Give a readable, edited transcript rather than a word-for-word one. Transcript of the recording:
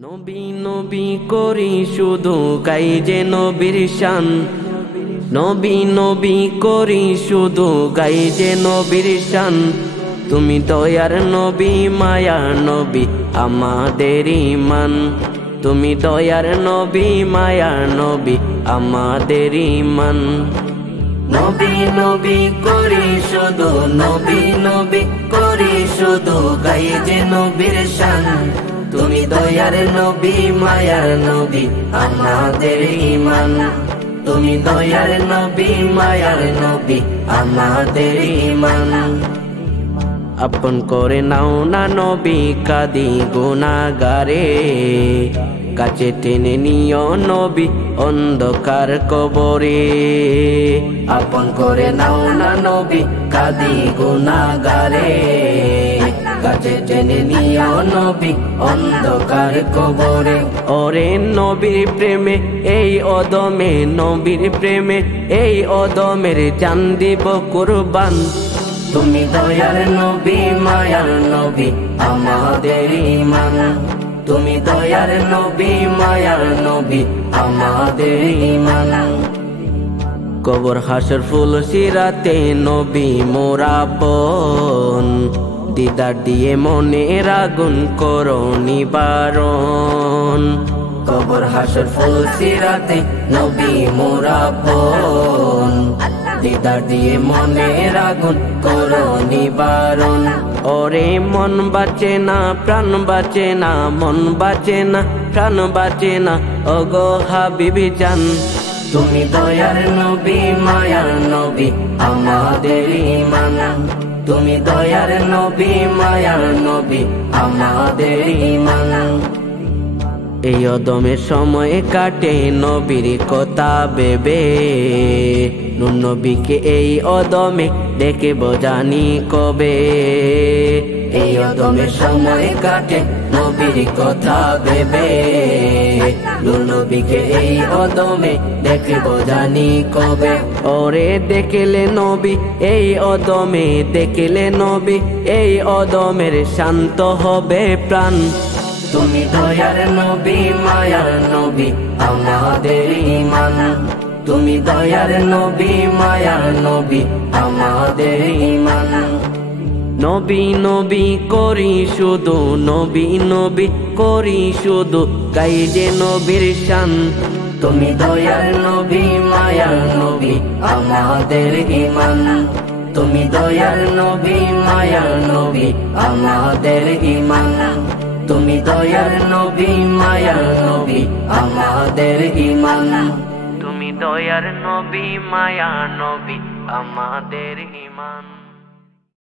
নবী নবী করি শুধু গাই যে নবীর শান। নবী নবী করি শুধু গাই যে নবীর শান। তুমি দয়ার নবী মায়ার নবী আমাদের ঈমান। তুমি দয়ার নবী মায়ার নবী আমাদের ঈমান। নবী নবী করি শুধু নবী নবী করি শুধু গাই যে নবীর শান। তুমি দয়ার নবী মায়ার নবী আমাদের ঈমান। তুমি দয়ার নবী মায়ার নবী আমাদের ঈমান। আপন করে নাও না নবী কাদি গুনাহগারে। কাছে টেনে নিও নবী অন্ধকার কবরে। আপন করে নাও না নবী কাদি গুনাহগারে। কাছে টেনে নিও নবী অন্ধকার কবরে। ওরে নবীর প্রেমে এই অদমে, নবীর প্রেমে এই অদমের জান দিব কুরবান। তুমি দয়ার নবী মায়ার নবী আমাদের ঈমান। তুমি দয়ার নবী মায়ার নবী আমাদের ঈমান। কবর হাসর ফুল সিরাতে নবী মোরা আপন। দিদার দিয়ে মনের আগুন করো নিবারণ। কবর হাসর ফুল সিরাতে নবী মোরা আপন। দিদার দিয়ে মনের আগুন করো নিবারণ। ওরে মন বাঁচে না প্রাণ বাঁচে না, মন বাঁচে না প্রাণ বাঁচে না ওগো হাবিবি জান। তুমি দয়ার নবী মায়ার নবী আমাদের ঈমান। তুমি দয়ার নবী মায়ার নবী আমাদের ঈমান। এই অদমের সময় কাটে নবীর কথা ভেবে। নূর নবীকে এই অদমে দেখে বোঝানি কবে। এই অদমের সময় কাটে নবীর কথা ভেবে। নূর নবীকে এই অদমে দেখে বোঝানি কবে। ওরে দেখলে নবী এই অদমে, দেখলে নবী এই অদমের শান্ত হবে প্রাণ। তুমি দয়ার নবী মায়ার নবী আমাদের ঈমান। তুমি দয়ার নবী মায়ার নবী আমাদের ঈমান। নবী নবী করি শুধু নবী নবী করি শুধু গাই যে নবীর শান। তুমি দয়ার নবী মায়ার নবী আমাদের ঈমান। তুমি দয়ার নবী মায়ার নবী আমাদের ঈমান। তুমি দয়ার নবী মায়ার নবী আমাদের ঈমান। তুমি দয়ার নবী মায়ার নবী আমাদের ঈমান।